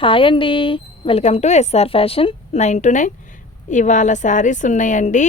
Hi అండి, welcome to SR fashion 9 to 9. ఇవాళ శారీస్ ఉన్నాయండి.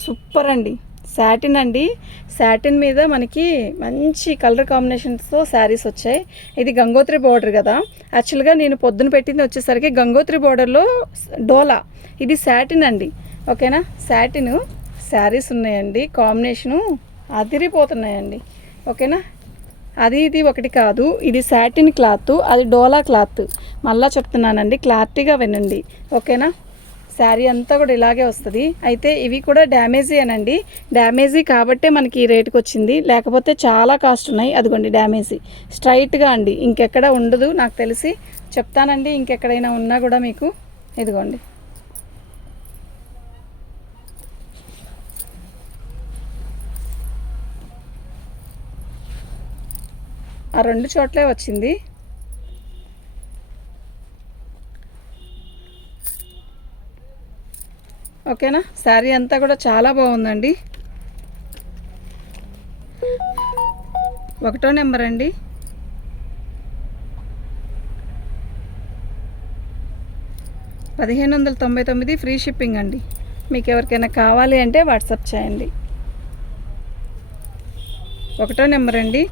సూపర్ అండి. సాటిన్ అండి. సాటిన్ మీద మనకి మంచి కలర్ కాంబినేషన్స్తో శారీస్ వచ్చాయి. ఇది గంగోత్రి బార్డర్ కదా. యాక్చువల్గా నేను పొద్దున పెట్టింది వచ్చేసరికి గంగోత్రి బార్డర్లో డోలా. ఇది సాటిన్ అండి. ఓకేనా, సాటిన్ శారీస్ ఉన్నాయండి. కాంబినేషను అదిరిపోతున్నాయండి. ఓకేనా, అది ఇది ఒకటి కాదు, ఇది సాటిన్ క్లాత్, అది డోలా క్లాత్. మళ్ళీ చెప్తున్నానండి, క్లారిటీగా వినండి. ఓకేనా, శారీ అంతా కూడా ఇలాగే వస్తుంది. అయితే ఇవి కూడా డ్యామేజీ అనండి. డ్యామేజీ కాబట్టే మనకి ఈ రేటుకి వచ్చింది, లేకపోతే చాలా కాస్ట్ ఉన్నాయి. అదిగోండి డ్యామేజీ స్ట్రైట్గా అండి, ఇంకెక్కడ ఉండదు నాకు తెలిసి. చెప్తానండి, ఇంకెక్కడైనా ఉన్నా కూడా మీకు. ఇదిగోండి, ఆ రెండు చోట్లే వచ్చింది. ఓకేనా, శారీ అంతా కూడా చాలా బాగుందండి. 1వ నెంబర్ అండి. $1599 ఫ్రీ షిప్పింగ్ అండి. మీకు ఎవరికైనా కావాలి అంటే వాట్సాప్ చేయండి. 1వ నెంబర్ అండి,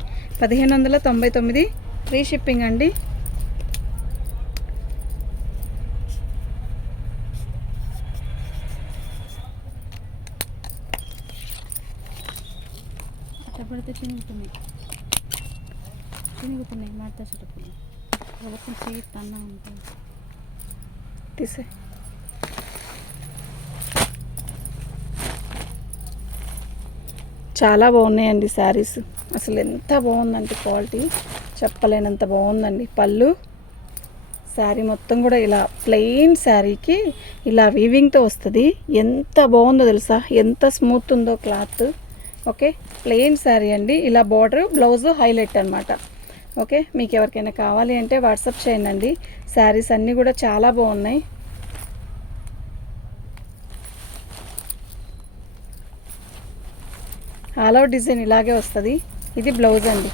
1599 ఫ్రీ షిప్పింగ్ అండి. పడితే చినుగుతున్నాయి మాట చెట్టుకుని ఎవరికి సీట్ అన్నా ఉంటుంది తీసే. చాలా బాగున్నాయండి శారీస్. అసలు ఎంత బాగుందంటే క్వాలిటీ చెప్పలేనంత బాగుందండి. పళ్ళు శారీ మొత్తం కూడా ఇలా ప్లెయిన్ శారీకి ఇలా వీవింగ్తో వస్తుంది. ఎంత బాగుందో తెలుసా, ఎంత స్మూత్ ఉందో క్లాత్. ఓకే, ప్లెయిన్ శారీ అండి. ఇలా బార్డర్, బ్లౌజ్ హైలైట్ అనమాట. ఓకే, మీకు ఎవరికైనా కావాలి అంటే వాట్సాప్ చేయండి. శారీస్ అన్నీ కూడా చాలా బాగున్నాయి. ఆల్ ఓవర్ డిజైన్ ఇలాగే వస్తుంది. ఇది బ్లౌజ్ అండి.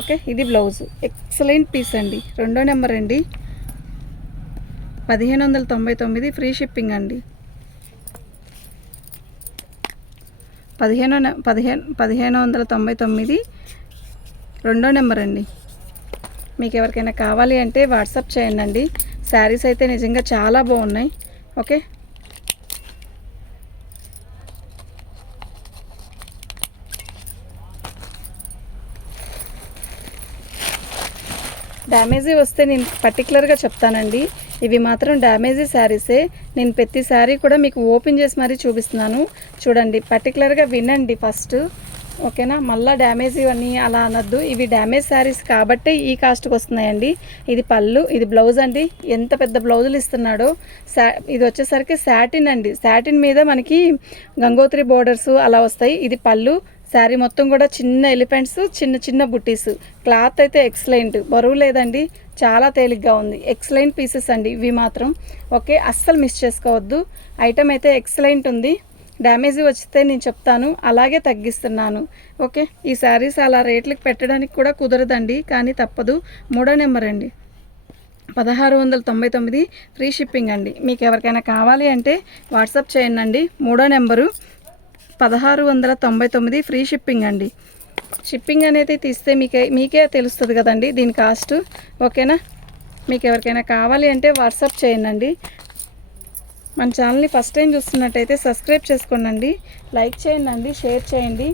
ఓకే, ఇది బ్లౌజ్. ఎక్సలెంట్ పీస్ అండి. 2వ నెంబర్ అండి, 1599 ఫ్రీ షిప్పింగ్ అండి. 1599 2వ నెంబర్ అండి. మీకు ఎవరికైనా కావాలి అంటే వాట్సాప్ చేయండి. శారీస్ అయితే నిజంగా చాలా బాగున్నాయి. ఓకే, డ్యామేజీ వస్తే నేను పర్టికులర్గా చెప్తానండి. ఇవి మాత్రం డ్యామేజీ శారీసే. నేను ప్రతి శారీ కూడా మీకు ఓపెన్ చేసి మరీ చూపిస్తున్నాను. చూడండి, పర్టికులర్గా వినండి ఫస్ట్. ఓకేనా, మళ్ళీ డ్యామేజీ అని అలా అనొద్దు. ఇవి డ్యామేజ్ శారీస్ కాబట్టే ఈ కాస్ట్కి వస్తున్నాయండి. ఇది పళ్ళు, ఇది బ్లౌజ్ అండి. ఎంత పెద్ద బ్లౌజులు ఇస్తున్నాడో. ఇది వచ్చేసరికి సాటిన్ అండి. సాటిన్ మీద మనకి గంగోత్రి బోర్డర్స్ అలా వస్తాయి. ఇది పళ్ళు. శారీ మొత్తం కూడా చిన్న ఎలిఫెంట్స్, చిన్న చిన్న బుట్టీస్. క్లాత్ అయితే ఎక్సలెంట్, బరువు లేదండి, చాలా తేలిగ్గా ఉంది. ఎక్సలెంట్ పీసెస్ అండి ఇవి మాత్రం. ఓకే, అస్సలు మిస్ చేసుకోవద్దు. ఐటమ్ అయితే ఎక్సలెంట్ ఉంది. డ్యామేజీ వచ్చితే నేను చెప్తాను, అలాగే తగ్గిస్తున్నాను. ఓకే, ఈ శారీస్ అలా రేట్లకు పెట్టడానికి కూడా కుదరదండి, కానీ తప్పదు. 3వ నెంబర్ అండి, 1699 ఫ్రీ షిప్పింగ్ అండి. మీకు ఎవరికైనా కావాలి అంటే వాట్సాప్ చేయండి. 3వ నెంబరు 1699 ఫ్రీ షిప్పింగ్ అండి. షిప్పింగ్ అనేది తీస్తే మీకే తెలుస్తుంది కదండి దీని కాస్ట్. ఓకేనా, మీకు ఎవరికైనా కావాలి అంటే వాట్సాప్ చేయండి. మన ఛానల్ని ఫస్ట్ టైం చూస్తున్నట్టయితే సబ్స్క్రైబ్ చేసుకోండి, లైక్ చేయండి, షేర్ చేయండి.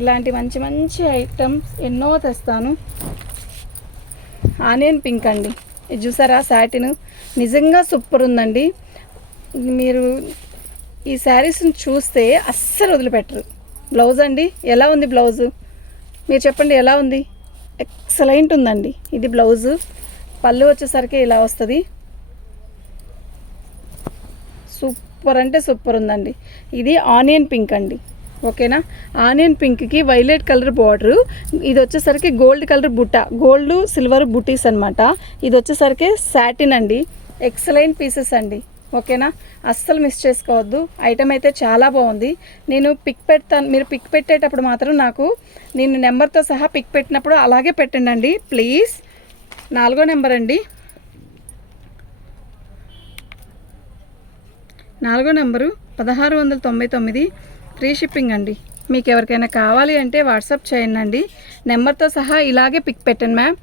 ఇలాంటి మంచి మంచి ఐటమ్స్ ఎన్నో తెస్తాను. ఆనియన్ పింక్ అండి, ఇది చూసారా సాటిన్, నిజంగా సూపర్ ఉందండి. మీరు ఈ శారీస్ని చూస్తే అస్సలు వదిలిపెట్టరు. బ్లౌజ్ అండి, ఎలా ఉంది బ్లౌజు మీరు చెప్పండి, ఎలా ఉంది? ఎక్సలెంట్ ఉందండి. ఇది బ్లౌజు. పళ్ళు వచ్చేసరికి ఇలా వస్తుంది. సూపర్ అంటే సూపర్ ఉందండి. ఇది ఆనియన్ పింక్ అండి. ఓకేనా, ఆనియన్ పింక్కి వైలెట్ కలర్ బార్డరు. ఇది వచ్చేసరికి గోల్డ్ కలర్ బుట్ట, గోల్డ్ సిల్వర్ బుటీస్ అనమాట. ఇది వచ్చేసరికి సాటిన్ అండి. ఎక్సలెంట్ పీసెస్ అండి. ఓకేనా, అస్సలు మిస్ చేసుకోవద్దు. ఐటమ్ అయితే చాలా బాగుంది. నేను పిక్ పెడతాను, మీరు పిక్ పెట్టేటప్పుడు మాత్రం నాకు నేను నెంబర్తో సహా పిక్ పెట్టినప్పుడు అలాగే పెట్టండి ప్లీజ్. 4వ నెంబర్ అండి. 4వ నెంబరు 1699 ఫ్రీ షిప్పింగ్ అండి. మీకు ఎవరికైనా కావాలి అంటే వాట్సాప్ చేయండి అండి. నెంబర్తో సహా ఇలాగే పిక్ పెట్టండి మ్యామ్.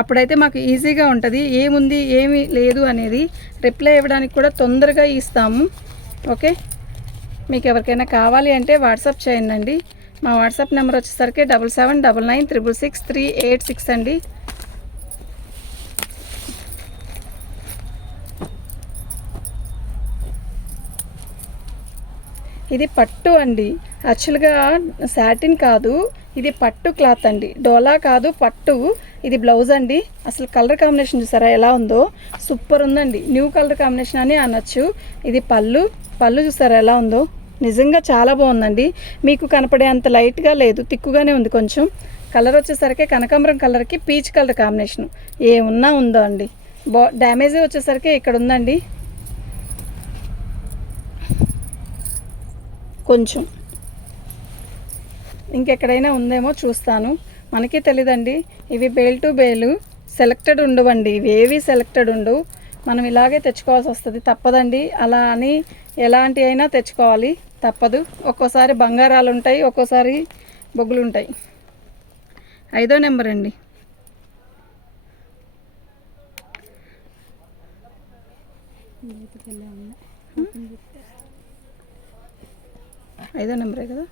అప్పుడైతే మాకు ఈజీగా ఉంటుంది, ఏముంది ఏమి లేదు అనేది రిప్లై ఇవ్వడానికి కూడా తొందరగా ఇస్తాము. ఓకే, మీకు ఎవరికైనా కావాలి అంటే వాట్సాప్ చేయండి అండి. మా వాట్సాప్ నెంబర్ వచ్చేసరికి 7799666386 అండి. ఇది పట్టు అండి. యాక్చువల్గా సాటిన్ కాదు, ఇది పట్టు క్లాత్ అండి. డోలా కాదు, పట్టు. ఇది బ్లౌజ్ అండి. అసలు కలర్ కాంబినేషన్ చూసారా ఎలా ఉందో, సూపర్ ఉందండి. న్యూ కలర్ కాంబినేషన్ అని అనొచ్చు. ఇది పళ్ళు చూసారా ఎలా ఉందో, నిజంగా చాలా బాగుందండి. మీకు కనపడే అంత లైట్గా లేదు, తిక్కుగానే ఉంది కొంచెం. కలర్ వచ్చేసరికి కనకాంబరం కలర్కి పీచ్ కలర్ కాంబినేషన్ ఏమున్నా ఉందో అండి. డ్యామేజ్ వచ్చేసరికి ఇక్కడ ఉందండి కొంచెం, ఇంకెక్కడైనా ఉందేమో చూస్తాను, మనకి తెలీదండి. ఇవి బేల్ టు బేలు సెలెక్టెడ్ ఉండవండి, ఇవేవి సెలెక్టెడ్ ఉండవు. మనం ఇలాగే తెచ్చుకోవాల్సి వస్తుంది, తప్పదండి. అలా అని ఎలాంటి అయినా తెచ్చుకోవాలి, తప్పదు. ఒక్కోసారి బంగారాలు ఉంటాయి, ఒక్కోసారి బొగ్గులు ఉంటాయి. 5వ నెంబర్ అండి. 5వ నెంబరే కదా.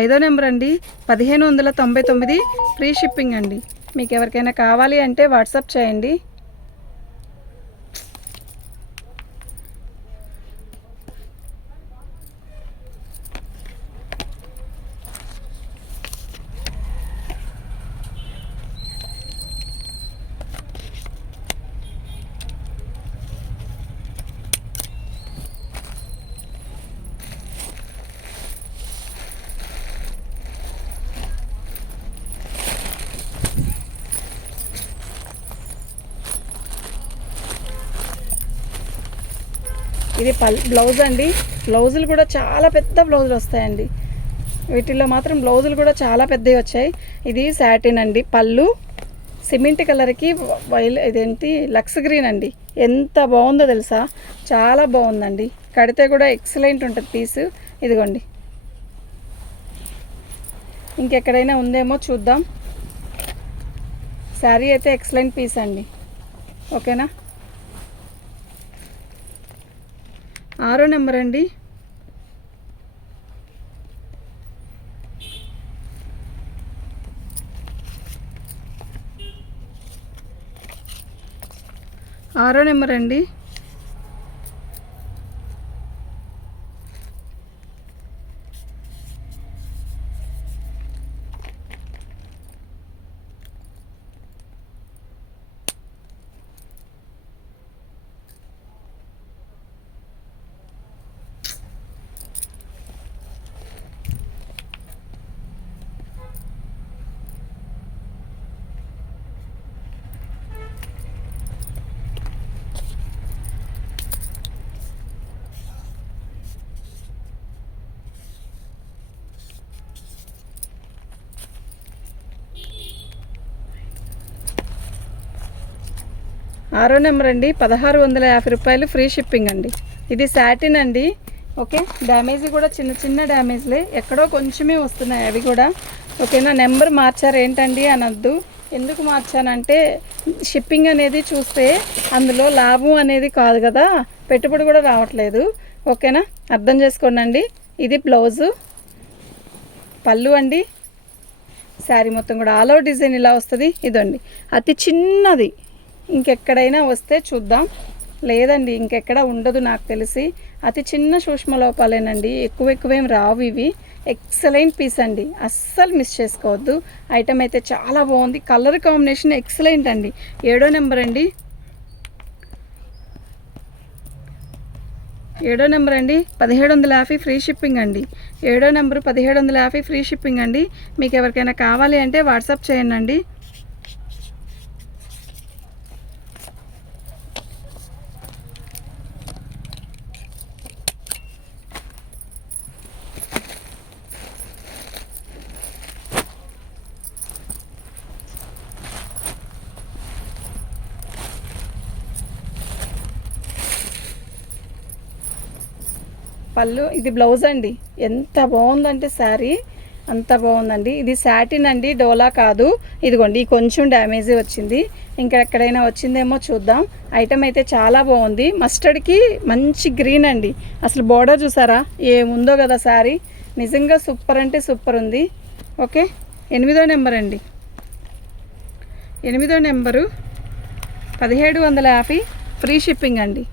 5వ నెంబర్ అండి. 1599 ఫ్రీ షిప్పింగ్ అండి. మీకు ఎవరికైనా కావాలి అంటే వాట్సాప్ చేయండి. ఇది బ్లౌజ్ అండి. బ్లౌజులు కూడా చాలా పెద్ద బ్లౌజులు వస్తాయండి. వీటిల్లో మాత్రం బ్లౌజులు కూడా చాలా పెద్దవి వచ్చాయి. ఇది సాటిన్ అండి. పళ్ళు సిమెంట్ కలర్కి ఇదేంటి లక్స్ గ్రీన్ అండి. ఎంత బాగుందో తెలుసా, చాలా బాగుందండి. కడితే కూడా ఎక్సలెంట్ ఉంటుంది పీసు. ఇదిగోండి, ఇంకెక్కడైనా ఉందేమో చూద్దాం. శారీ అయితే ఎక్సలెంట్ పీస్ అండి. ఓకేనా. 6వ నెంబర్ అండి. 6వ నెంబర్ అండి. ఆరో నెంబర్ అండి. 1650 రూపాయలు ఫ్రీ షిప్పింగ్ అండి. ఇది సాటిన్ అండి. ఓకే, డ్యామేజ్ కూడా చిన్న చిన్న డ్యామేజ్లే, ఎక్కడో కొంచెమే వస్తున్నాయి అవి కూడా. ఓకేనా. నెంబర్ మార్చారు ఏంటండి అనొద్దు. ఎందుకు మార్చానంటే షిప్పింగ్ అనేది చూస్తే అందులో లాభం అనేది కాదు కదా, పెట్టుబడి కూడా రావట్లేదు. ఓకేనా, అర్థం చేసుకోండి. ఇది బ్లౌజు, పళ్ళు అండి. శారీ మొత్తం కూడా ఆల్ ఓవర్ డిజైన్ ఇలా వస్తుంది. ఇదండి అతి చిన్నది. ఇంకెక్కడైనా వస్తే చూద్దాం, లేదండి ఇంకెక్కడ ఉండదు నాకు తెలిసి. అతి చిన్న సూక్ష్మ లోపాలేనండి, ఎక్కువేం రావు ఇవి. ఎక్సలెంట్ పీస్ అండి, అస్సలు మిస్ చేసుకోవద్దు. ఐటమ్ అయితే చాలా బాగుంది, కలర్ కాంబినేషన్ ఎక్సలెంట్ అండి. 7వ నెంబర్ అండి. 7వ నెంబర్ అండి. 1750 ఫ్రీ షిప్పింగ్ అండి. 7వ నెంబరు 1750 ఫ్రీ షిప్పింగ్ అండి. మీకు ఎవరికైనా కావాలి అంటే వాట్సాప్ చేయండి. పళ్ళు, ఇది బ్లౌజ్ అండి. ఎంత బాగుందంటే శారీ అంత బాగుందండి. ఇది సాటిన్ అండి, డోలా కాదు. ఇదిగోండి కొంచెం డ్యామేజీ వచ్చింది, ఇంకా ఎక్కడైనా వచ్చిందేమో చూద్దాం. ఐటమ్ అయితే చాలా బాగుంది. మస్టర్డ్కి మంచి గ్రీన్ అండి. అసలు బోర్డర్ చూసారా ఏముందో కదా శారీ, నిజంగా సూపర్ అంటే సూపర్ ఉంది. ఓకే, 8వ నెంబర్ అండి. 8వ నెంబరు 1750 ఫ్రీ షిప్పింగ్ అండి.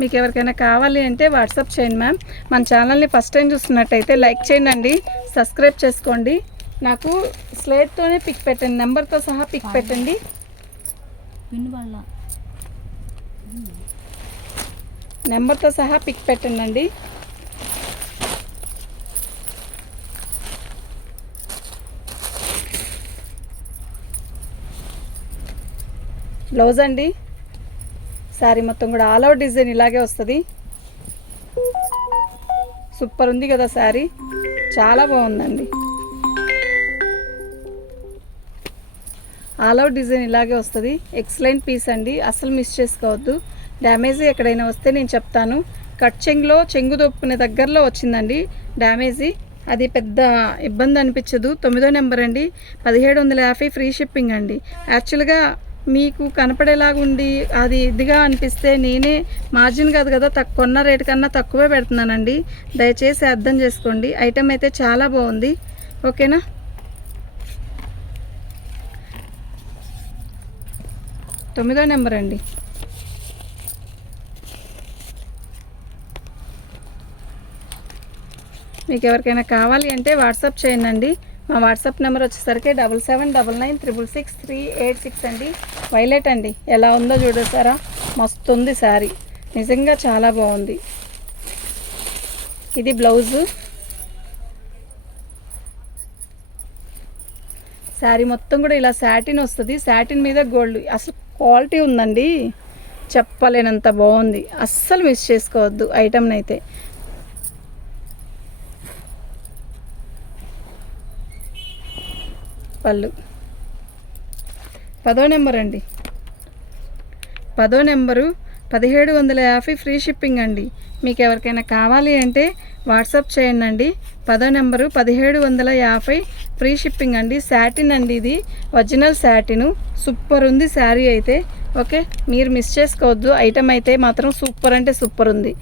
మీకు ఎవరికైనా కావాలి అంటే వాట్సాప్ చేయండి మ్యామ్. మన ఛానల్ని ఫస్ట్ టైం చూస్తున్నట్టయితే లైక్ చేయండి, సబ్స్క్రైబ్ చేసుకోండి. నాకు స్లేట్తోనే పిక్ పెట్టండి, నెంబర్తో సహా పిక్ పెట్టండి. నెంబర్తో సహా పిక్ పెట్టండి అండి. బ్లౌజ్ అండి. శారీ మొత్తం కూడా ఆల్ అవుట్ డిజైన్ ఇలాగే వస్తుంది. సూపర్ ఉంది కదా శారీ, చాలా బాగుందండి. ఆల్ అవుట్ డిజైన్ ఇలాగే వస్తుంది. ఎక్సలెంట్ పీస్ అండి, అస్సలు మిస్ చేసుకోవద్దు. డ్యామేజీ ఎక్కడైనా వస్తే నేను చెప్తాను. కట్ చెంగులో చెంగు దొప్పుకునే దగ్గరలో వచ్చిందండి డ్యామేజీ, అది పెద్ద ఇబ్బంది అనిపించదు. 9వ నెంబర్ అండి. 1750 ఫ్రీ షిప్పింగ్ అండి. యాక్చువల్గా మీకు కనపడేలాగా ఉండి అది ఇదిగా అనిపిస్తే నేనే మార్జిన్ కాదు కదా, కొన్న రేటు కన్నా తక్కువే పెడుతున్నానండి, దయచేసి అర్థం చేసుకోండి. ఐటమ్ అయితే చాలా బాగుంది. ఓకేనా, తొమ్మిదో నెంబర్ అండి. మీకు ఎవరికైనా కావాలి అంటే వాట్సాప్ చేయండి. మా వాట్సాప్ నెంబర్ వచ్చేసరికి 7799666386 అండి. వైలెట్ అండి, ఎలా ఉందో చూడసారా, మస్తు ఉంది శారీ, నిజంగా చాలా బాగుంది. ఇది బ్లౌజు. శారీ మొత్తం కూడా ఇలా సాటిన్ వస్తుంది, సాటిన్ మీద గోల్డ్, అసలు క్వాలిటీ ఉందండి, చెప్పలేనంత బాగుంది. అస్సలు మిస్ చేసుకోవద్దు ఐటమ్ని అయితే. పళ్ళు 10వ నెంబర్ అండి. 10వ నెంబరు 1750 ఫ్రీ షిప్పింగ్ అండి. మీకు ఎవరికైనా కావాలి అంటే వాట్సాప్ చేయండి. 10వ నెంబరు 1750 ఫ్రీ షిప్పింగ్ అండి. సాటిన్ అండి, ఇది ఒరిజినల్ సాటిను, సూపర్ ఉంది శారీ అయితే. ఓకే, మీరు మిస్ చేసుకోవద్దు. ఐటమ్ అయితే మాత్రం సూపర్ అంటే సూపర్ ఉంది.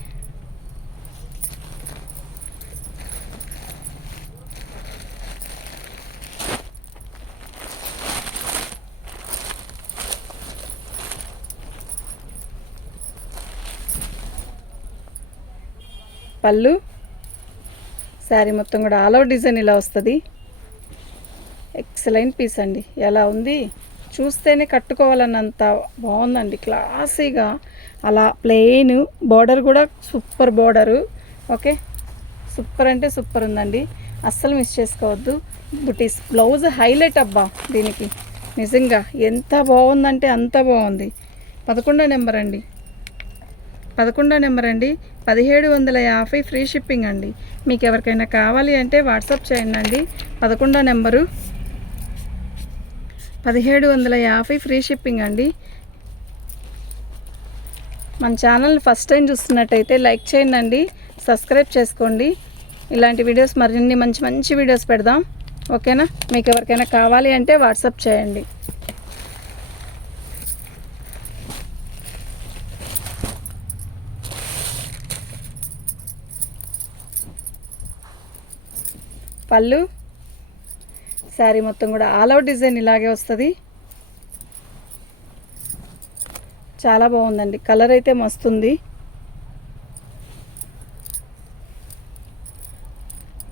పళ్ళు, శారీ మొత్తం కూడా ఆల్ అవుట్ డిజైన్ ఇలా వస్తుంది. ఎక్సలెంట్ పీస్ అండి, ఎలా ఉంది చూస్తేనే కట్టుకోవాలన్నంత బాగుందండి, క్లాసీగా. అలా ప్లెయిన్ బార్డర్ కూడా సూపర్ బార్డరు. ఓకే, సూపర్ అంటే సూపర్ ఉందండి, అస్సలు మిస్ చేసుకోవద్దు. బుటీస్ బ్లౌజ్ హైలైట్ అబ్బా దీనికి, నిజంగా ఎంత బాగుందంటే అంత బాగుంది. 11వ నెంబర్ అండి. 11వ నెంబర్ అండి. 1750 ఫ్రీ షిప్పింగ్ అండి. మీకు ఎవరికైనా కావాలి అంటే వాట్సాప్ చేయండి. 11వ నెంబరు 1750 ఫ్రీ షిప్పింగ్ అండి. మన ఛానల్ ఫస్ట్ టైం చూస్తున్నట్టయితే లైక్ చేయండి, సబ్స్క్రైబ్ చేసుకోండి. ఇలాంటి వీడియోస్ మరిన్ని మంచి మంచి వీడియోస్ పెడదాం. ఓకేనా, మీకు ఎవరికైనా కావాలి అంటే వాట్సాప్ చేయండి. పళ్ళు, శారీ మొత్తం కూడా ఆల్ అవుట్ డిజైన్ ఇలాగే వస్తుంది. చాలా బాగుందండి, కలర్ అయితే మస్తుంది.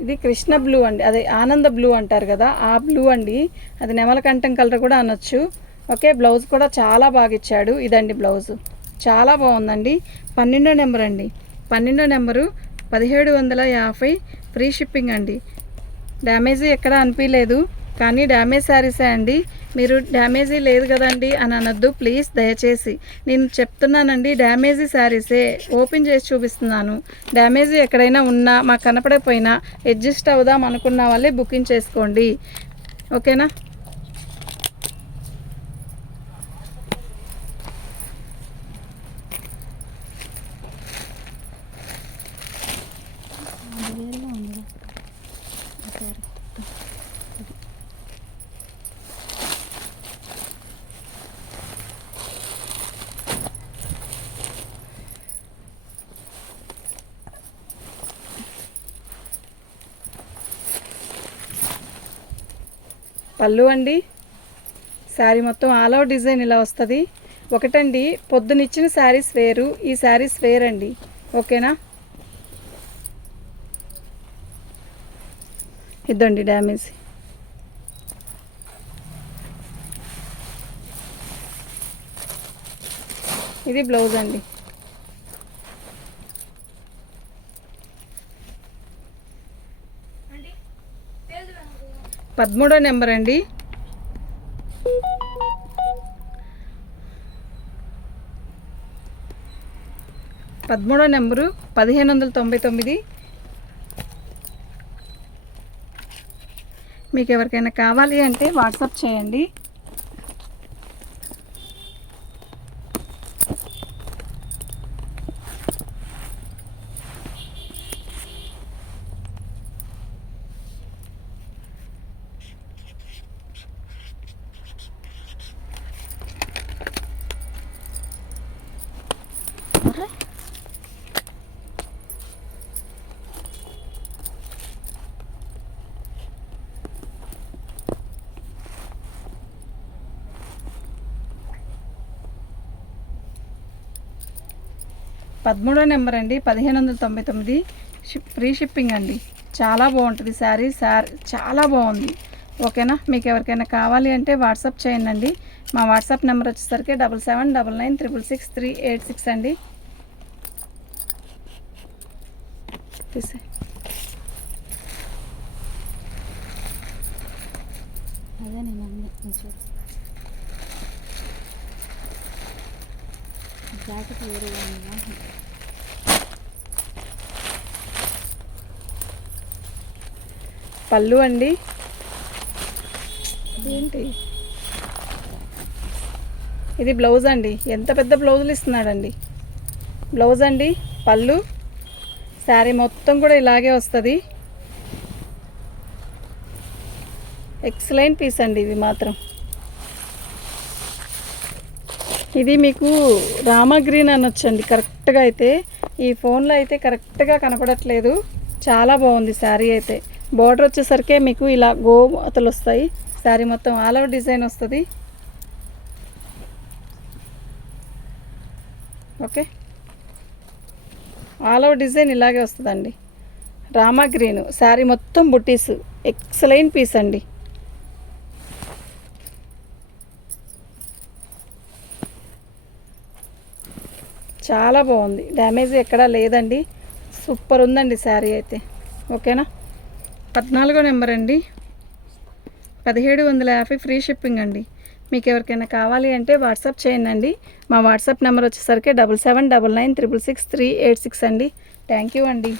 ఇది కృష్ణ బ్లూ అండి, అదే ఆనంద బ్లూ అంటారు కదా, ఆ బ్లూ అండి. అది నెమలకంఠం కలర్ కూడా అనొచ్చు. ఓకే, బ్లౌజ్ కూడా చాలా బాగా ఇచ్చాడు. ఇదండి బ్లౌజు, చాలా బాగుందండి. 12వ నెంబర్ అండి. 12వ నెంబరు 1750 ఫ్రీ షిప్పింగ్ అండి. డ్యామేజీ ఎక్కడ అనిపించలేదు, కానీ డ్యామేజ్ శారీసే అండి. మీరు డ్యామేజీ లేదు కదండి అని అనొద్దు ప్లీజ్, దయచేసి. నేను చెప్తున్నానండి, డ్యామేజీ శారీసే ఓపెన్ చేసి చూపిస్తున్నాను. డ్యామేజీ ఎక్కడైనా ఉన్నా మాకు కనపడకపోయినా అడ్జస్ట్ అవుదాం అనుకున్న వాళ్ళే బుకింగ్ చేసుకోండి. ఓకేనా, పళ్ళు అండి. శారీ మొత్తం ఆల్ ఓవర్ డిజైన్ ఇలా వస్తుంది. ఒకటండి, పొద్దునిచ్చిన శారీస్ వేరు, ఈ శారీస్ వేరండి. ఓకేనా? ఇద్దండి డ్యామేజ్. ఇది బ్లౌజ్ అండి. పదమూడో నెంబర్ అండి. పదమూడో నెంబరు 1599. మీకు ఎవరికైనా కావాలి అంటే వాట్సాప్ చేయండి. పదమూడో నెంబర్ అండి, 1599. ఫ్రీ షిప్పింగ్ అండి. చాలా బాగుంటుంది శారీ చాలా బాగుంది. ఓకేనా? మీకు ఎవరికైనా కావాలి అంటే వాట్సాప్ చేయండి. మా వాట్సాప్ నెంబర్ వచ్చేసరికి 7799666386 అండి. అదే నేను జాకెట్ వేరేగా ఉందా? పళ్ళు అండి. ఏంటి ఇది? బ్లౌజ్ అండి. ఎంత పెద్ద బ్లౌజులు ఇస్తున్నాడండి. బ్లౌజ్ అండి, పళ్ళు. శారీ మొత్తం కూడా ఇలాగే వస్తుంది. ఎక్సలెంట్ పీస్ అండి ఇది మాత్రం. ఇది మీకు రామా గ్రీన్ అనొచ్చండి కరెక్ట్గా. అయితే ఈ ఫోన్లో అయితే కరెక్ట్గా కనపడట్లేదు. చాలా బాగుంది శారీ అయితే. బార్డర్ వచ్చేసరికి మీకు ఇలా గోమతలు వస్తాయి. శారీ మొత్తం ఆల్ ఓవర్ డిజైన్ వస్తుంది. ఓకే, ఆల్ ఓవర్ డిజైన్ ఇలాగే వస్తుందండి. రామా గ్రీన్ శారీ మొత్తం బుట్టీస్. ఎక్సలెంట్ పీస్ అండి. చాలా బాగుంది. డ్యామేజ్ ఎక్కడా లేదండి. సూపర్ ఉందండి శారీ అయితే. ఓకేనా? 14వ నెంబర్ అండి, 1750. ఫ్రీ షిప్పింగ్ అండి. మీకు ఎవరికైనా కావాలి అంటే వాట్సాప్ చేయండి. మా వాట్సాప్ నెంబర్ వచ్చేసరికి 7799666386 అండి. థ్యాంక్ యూ అండి.